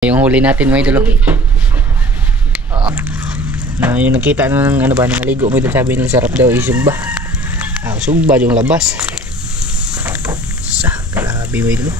Yung huli natin mga idol. Na yung nakita ng ano ba, nangaligo mo idol, sabi nila sarap daw isugba. Sugba yung labas. Sa kalabi mga idol.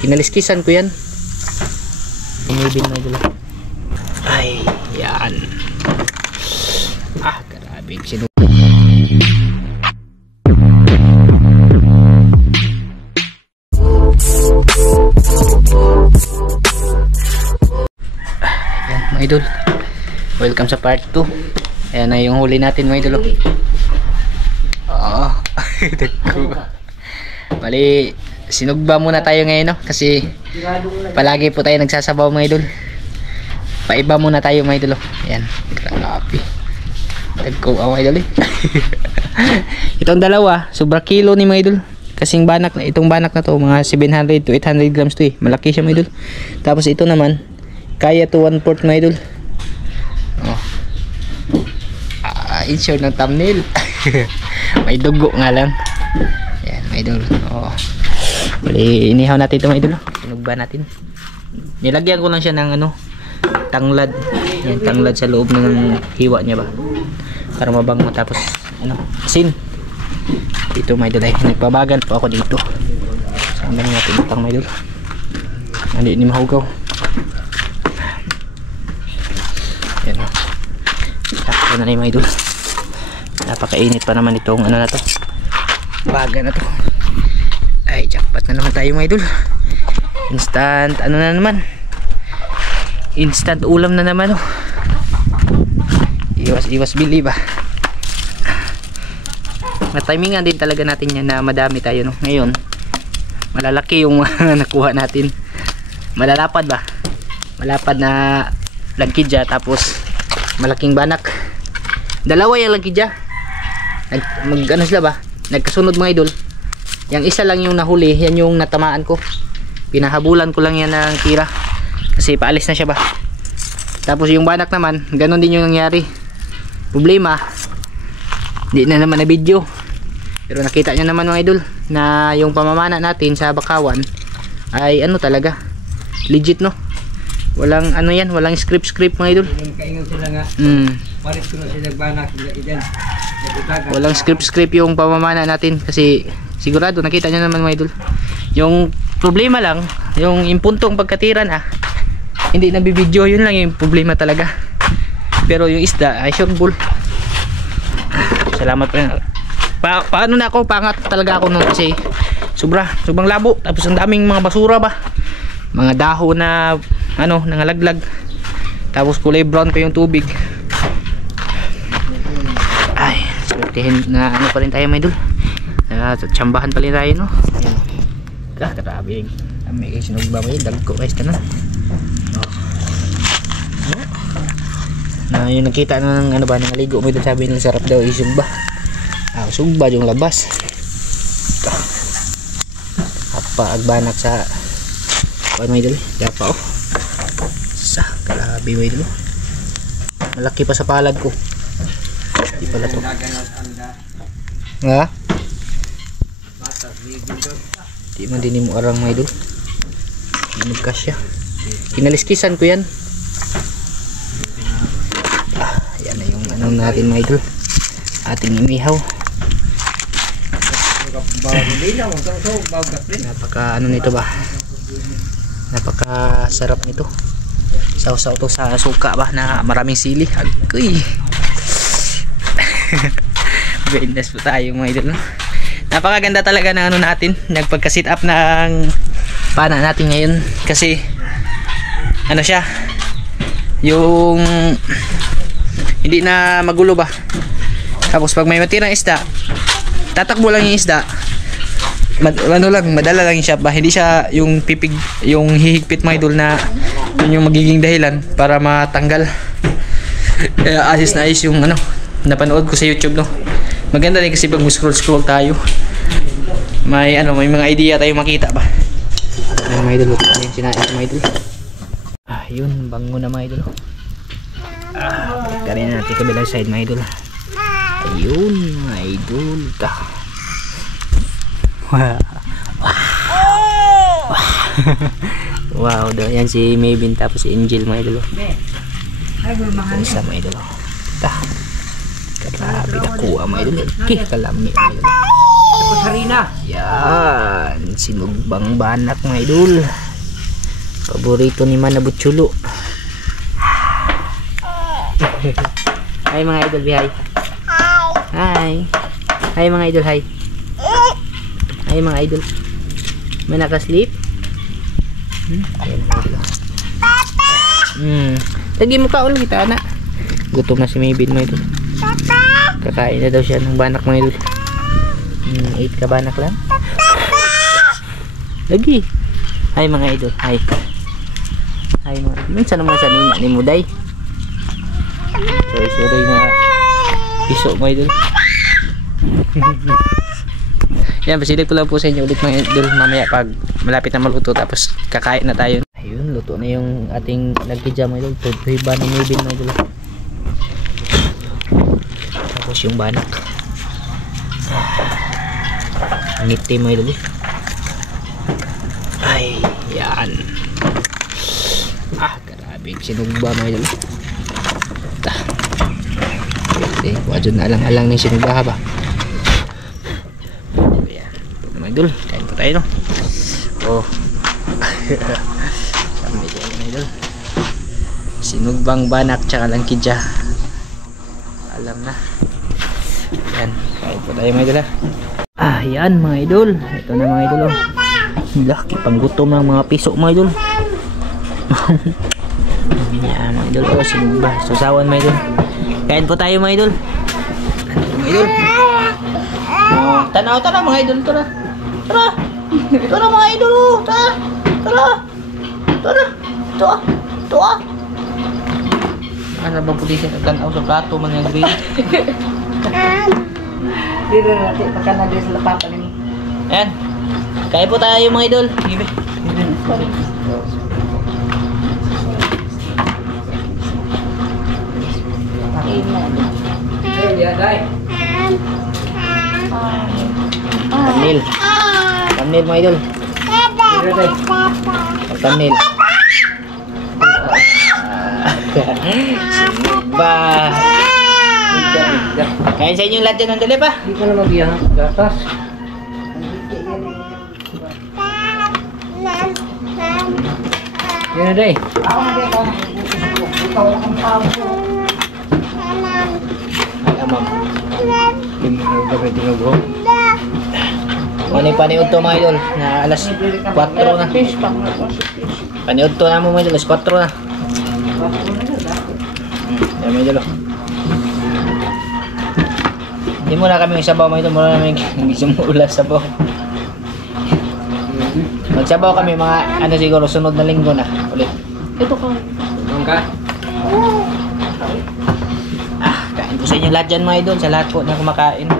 Kinaliskisan ko yan. Umibin mga idol. Ay, yan. Kalabi sino. Idol, welcome sa part 2. Ayan na yung huli natin mga idol. Bali, sinugba muna tayo ngayon, no? Kasi palagi po tayo nagsasabaw mga idol. Paiba muna tayo mga idol. Ayan, grabe. Tagko mga idol. Itong dalawa, sobra kilo ni mga idol. Kasing banak na, itong banak na to, mga 700 to 800 grams to eh. Malaki siya mga idol. Tapos ito naman, kaya to 1/4 mga idol. Insure ng thumbnail. May dugo nga lang. Ayan mga idol. Bali, inihaw natin ito mga idol. Sinugba natin. Nilagyan ko lang siya ng ano, tanglad. Yan, tanglad sa loob ng hiwa niya ba, para mabango. Tapos ano, asin. Dito mga idol ay nagbabagan po ako dito. Saan ba natin itang mga idol? Hindi ni mahugaw. Yan o. Sakto na yung mga idol. Napakainit pa naman itong ano na to, baga na to. Ay, jackpot na naman tayo mga idol. Instant ano na naman, instant ulam na naman. Iwas bili ba. Matimingan din talaga natin yan na madami tayo, no? Ngayon malalaki yung nakuha natin. Malalapad ba, malapad na langkidya, tapos malaking banak. Dalawa yung langkidya. Ano sila ba, nagkasunod mga idol. Yang isa lang yung nahuli, yan yung natamaan ko. Pinahabulan ko lang yan ng tira kasi paalis na siya ba. Tapos yung banak naman, ganon din yung nangyari. Problema, di na naman na video. Pero nakita nyo naman mga idol na yung pamamana natin sa bakawan ay ano talaga, legit, no? Walang ano yan, walang script mga idol. Walang script yung pamamana natin kasi sigurado nakita nyo naman mga idol. Yung problema lang, yung impuntong pagkatiran hindi nabibidyo, yun lang yung problema talaga. Pero yung isda ay sure bull. Salamat pa. Paano na ako, pangat talaga ako nun kasi sobrang labo. Tapos ang daming mga basura ba, mga dahon na ano, nangalaglag. Tapos kulay brown pa yung tubig. Ay, swertihin na ano pa rin tayo mga idol. Tsambahan pa rin tayo, no? Ayan. Grabe. May sinugba mo yun, dagko guys ka na. Na yung nakita ng ano ba, nangaligo mo dito, sabi nila sarap daw isugba. Sugba yung labas. Agbanak sa ano mga idol, dapa sa kalabi mga idol. Malaki pa sa palad ko. Di pala to. Di man din mo arang mga idol. Magkasya. Kinaliskisan ko yan. Yan na yung ano natin mga idol, ating imihaw. Napaka ano nito ba, napaka sarap nito. Sausaw to sa suka ba na maraming sili. Agoy. Bendes po tayo mga idol, no? Napakaganda talaga ng ano natin, nagpagka sit up ng pana natin ngayon kasi ano siya, yung hindi na magulo ba. Tapos pag may matirang isda, tatakbo lang yung isda. Ano lang, madala lang siya ba, hindi siya yung pipig, yung hihigpit mga idol na yun yung magiging dahilan para matanggal. Kaya ayos na ayos yung ano napanood ko sa YouTube, no? Maganda rin kasi pag scroll tayo, may ano, may mga idea tayo makita ba. Ay mga idol, yung sinain ko mga idol. Yun, bango na mga idol. Balik natin kabilang side mga idol. Ayun mga idol. Wow, daw yan si Maybin tapos si Angel mga idol. Isa mga idol. Ta. Grabe nakuha mga idol. Kalami mga idol. Yan, sinugbang banak mga idol. Paborito ni Manabutsulo. Hi mga idol, hi. Hi. Hi mga idol, hi. Hi mga idol. May nakasleep? Ayan mga idol. Lagi mo ka ulit kita, anak. Gutom na si Maybin mga idol. Kakain na daw siya ng banak mga idol. 8 ka banak lang. Lagi. Hi mga idol, hi. Hi mga idol. Minsan naman sa nina ni Muday. Sorry nga piso mga idol. Yan, pasilip ko lang po sa inyo ulit mga idol mamaya pag malapit na maluto tapos kakain na tayo. Ayun, luto na yung ating nagkidya mga idol. Tutuhiba ng Maybin mga idol. Tapos yung banak. Ngiti mga idol. Ay, yan. Grabe sinugba mga idol. Wajon na alang-alang ng sinugba ba. Ayan, mga idol, kain po tayo no. Oh. Kami dyan mga idol. Sinugbang banak tsaka lang kidya. Alam na. Ayan, kain po tayo mga idol ha. Yan mga idol. Ito na mga idol oh. Laki pang gutom ng mga piso mga idol. Yan mga idol oh, sinugba. Susawan mga idol. Kain po tayo mga idol. Mga idol. Tanaw mga idol. Tara. Tara mga idol. Tara. Tara. Ano ba puli siya nagtanaw sa plato man yung green? Dito natin pagka nagres sa lapapa nimo. Ayan. Kain po tayo mga idol. Gibe. Thumbnail mga idol. Thumbnail. Sinugba. Kain sa inyong lahat dyan ng dali pa. Hindi ko na mabiyahan gatas. Yan na day. Ako na day. Ikaw ang pabo. Ay, ma'am. Paniud to mga idol na alas 4 na. Paniud to na mo mga idol, alas 4 na. Yan mga idol. Hindi mo na kami sabaw mga idol, muna namin sumuulas sabaw. Magsabaw kami mga ano siguro sunod na linggo na ulit. Ito ka. Ito ka. Kain po sa inyo lahat dyan mga idol, sa lahat po na kumakain.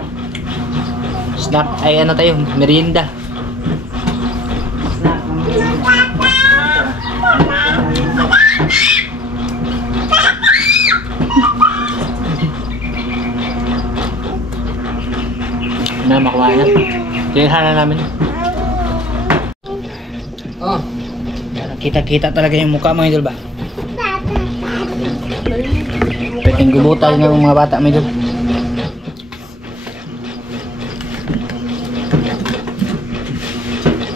Snack, ay ano tayo, merienda. Na makuha na. Tinhan na namin. Oh. Kita-kita talaga yung mukha mga idol ba? Pwedeng gubutal ng mga bata mga idol.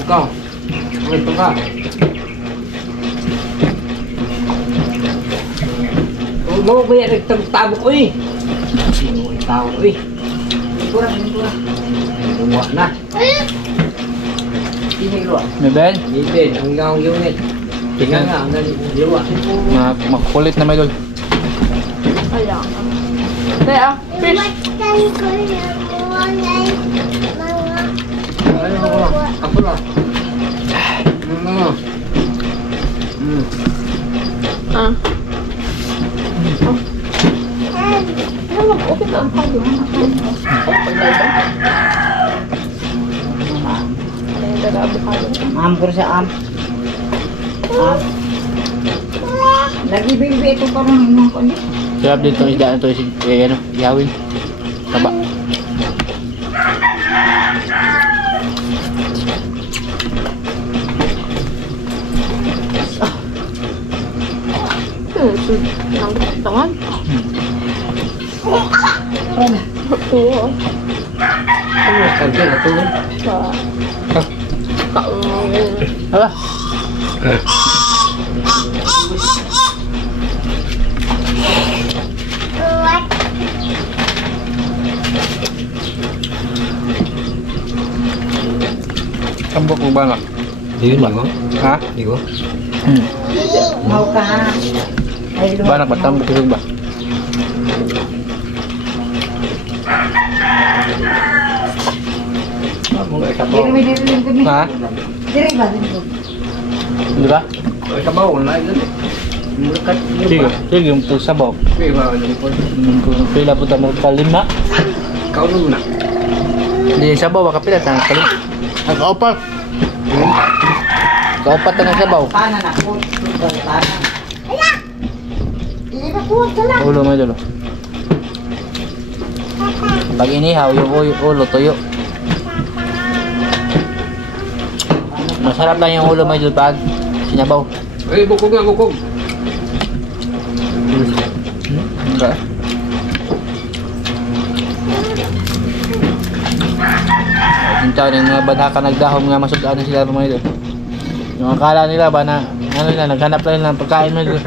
Ikaw. Ito ka. Huwag mo ba yan nagtabo ko eh. Sino ang tao ko eh. Kurang. Lumuha na. Sino luwa? Mabel? Mabel, ang unit. Tingnan nga, ang luwa. Makukulit na may idol. Kaya. Kaya, fish. Ako na. Okay ka ang palo. Am ko sa am. Lagi baby ito parang mga kundi. Sarap dito ang isda na ito, ano, yawin. Taba. Sud ng tangan. Oo. Sabi na to. Sa kaong Hala. Tambok mo ba na? Di ba? Ha? Di ba? Mau ka ha. Ay, Ba na patambok isog ba? Diri mi diri lang kami. Ha? Diri ba dito? Di ba? Kabaw na yun. Mulakat. Sige, sige yung sabaw. Pila na po. Pila po tamo kalima. Kauno na. Hindi yung sabaw, baka pila tanga kalim. Ang kaupat. Kaupat na sabaw. Pana na ko. Pana. Ala. Dili ba ko sala. Ulo mo idol. Pag inihaw, yung ulo tuyo. Masarap lang yung ulo mo idol pag sinabaw. Eh, bukog na, bukog. Enggak. Cinta ng mga banaka nagdahom nga masudaan na sila mga idol. Yung akala nila ba na ano nila naghanap lang ng pagkain mga idol.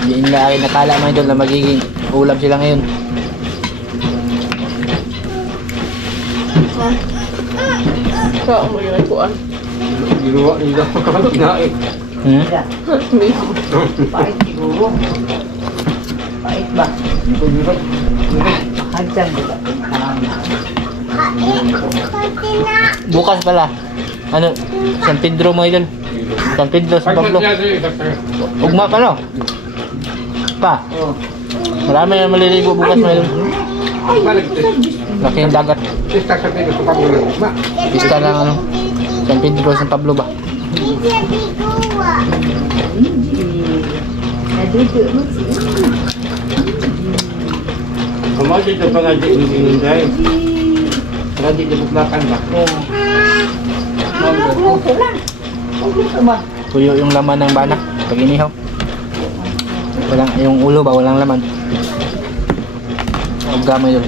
Hindi nila rin nakala mga idol na magiging ulam sila ngayon. kaong mo yung kuan. Ginuwa nila kapag kinain. Pait siguro. Pait ba? Hajang ba? Bukas pala. Ano? San Pedro mga idol. San Pedro, San Pablo. Ugma ka no? Pa. Oh. Marami na maliligo bukas mga idol. Laki yung dagat. Pista sa pino sa pagbulan. Ma. Pista ng ano? San Pedro, San Pablo ba? Kamu dito pa nga di yung day. Para di bukbakan ba? Tuyo yung laman ng banak pag inihaw. Walang yung ulo ba walang laman. Huwag gamay yun.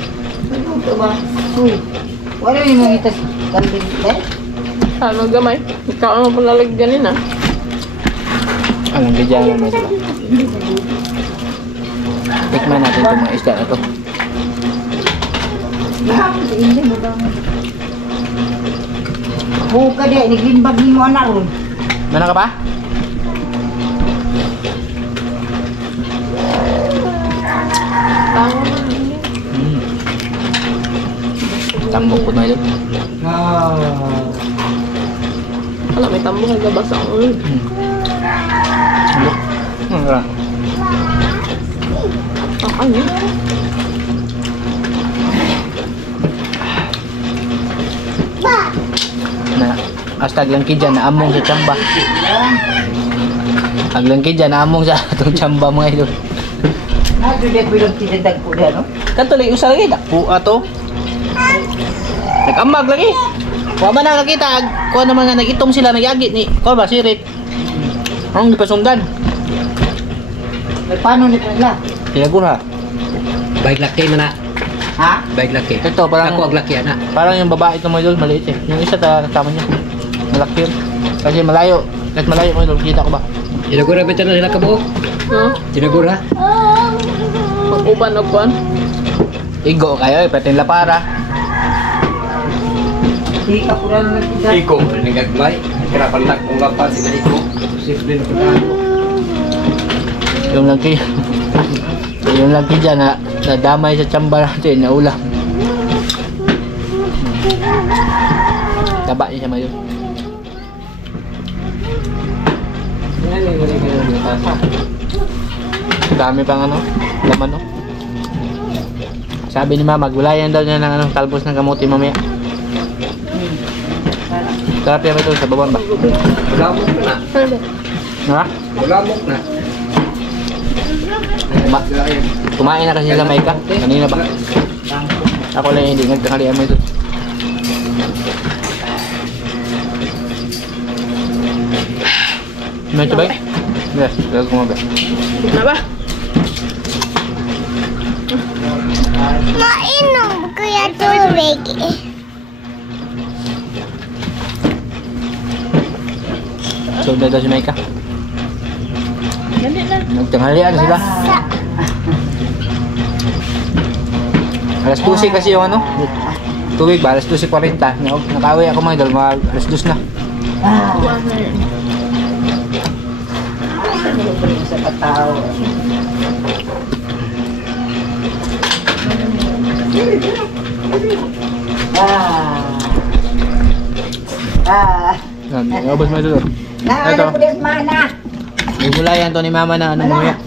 Wala yung mga itas kambing eh? Ano gamay? Ikaw ang palalagyan na. Anong bidyan naman sila. Tikman natin itong mga isda na to. Hindi mo daw. Buka di, naglimbag ni mo anak ron. Mana ka pa? Tango na. Tambok ko na yun. Wala, may tambong nagabasa ang ulo. Tambok. Wala. Ano yun? Na hasta aglangkid dyan na among sa tsamba. Aglangkid dyan na among sa itong tsamba mga idol. Nado di bilang tindag ko di ano? Katuloy usa lagi dako ato. Nag-ambag lagi. Wa man nakakita ko naman nga nag-itom sila nag-agi ni ko ba sirit. Ang gipasundan. May paano nito nila? Tinagura. Baik laki mana? Ha? Baik laki. Ito parang Ako ag laki ana. parang yung babae itong mga idol maliit eh. Yung isa kasama niya. Malaki yun. Kasi malayo. Kahit malayo ko idol kita ko ba. Tinagura ba na sila kamo? No? Tinagura? Mag-uban o kuan? Igo kayo eh patin la para. Di ka pula na nagtitag. Iko nagagmay. Karapan nak kung lapat sa iko. Simple na pagkaan. Yung laki. Yung laki dyan na nadamay sa tsamba natin na ulam. Taba niya siya mayo. Yan yung nagagmay tasa. Dami pang ano, laman no. Sabi ni mama, gulayan daw niya ng ano, talbos ng kamuti mamaya. Sarap yan ito sa babon ba? Bulamok na. Ano ba? Ha? Bulamok na. Kumain na kasi sila Maika. Kanina ba? Ako lang hindi nagkakalian mo ito. May sabay? Yes, kaya kumaga. Na ba? Mainom kuya tubig. So, dito si Maika. Dali na. Nagtanghalian na sila. Alas 12 kasi yung ano, tubig ba? Alas 12:40. Nakauwi ako mga idol, mga alas 2 na. Kuha na yun. Sa katao. Nabos mo ito. Ito. May gulayan to ni mama na ano mo yan.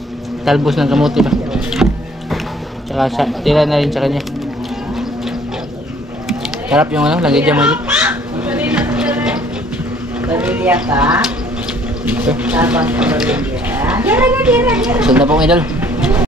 Talbos ng kamote ba? Tsaka tira na rin sa kanya. Sarap yung ano, lagay dyan mo ito. Pamilya ka? Tabang pamilya. Sunda pong idol.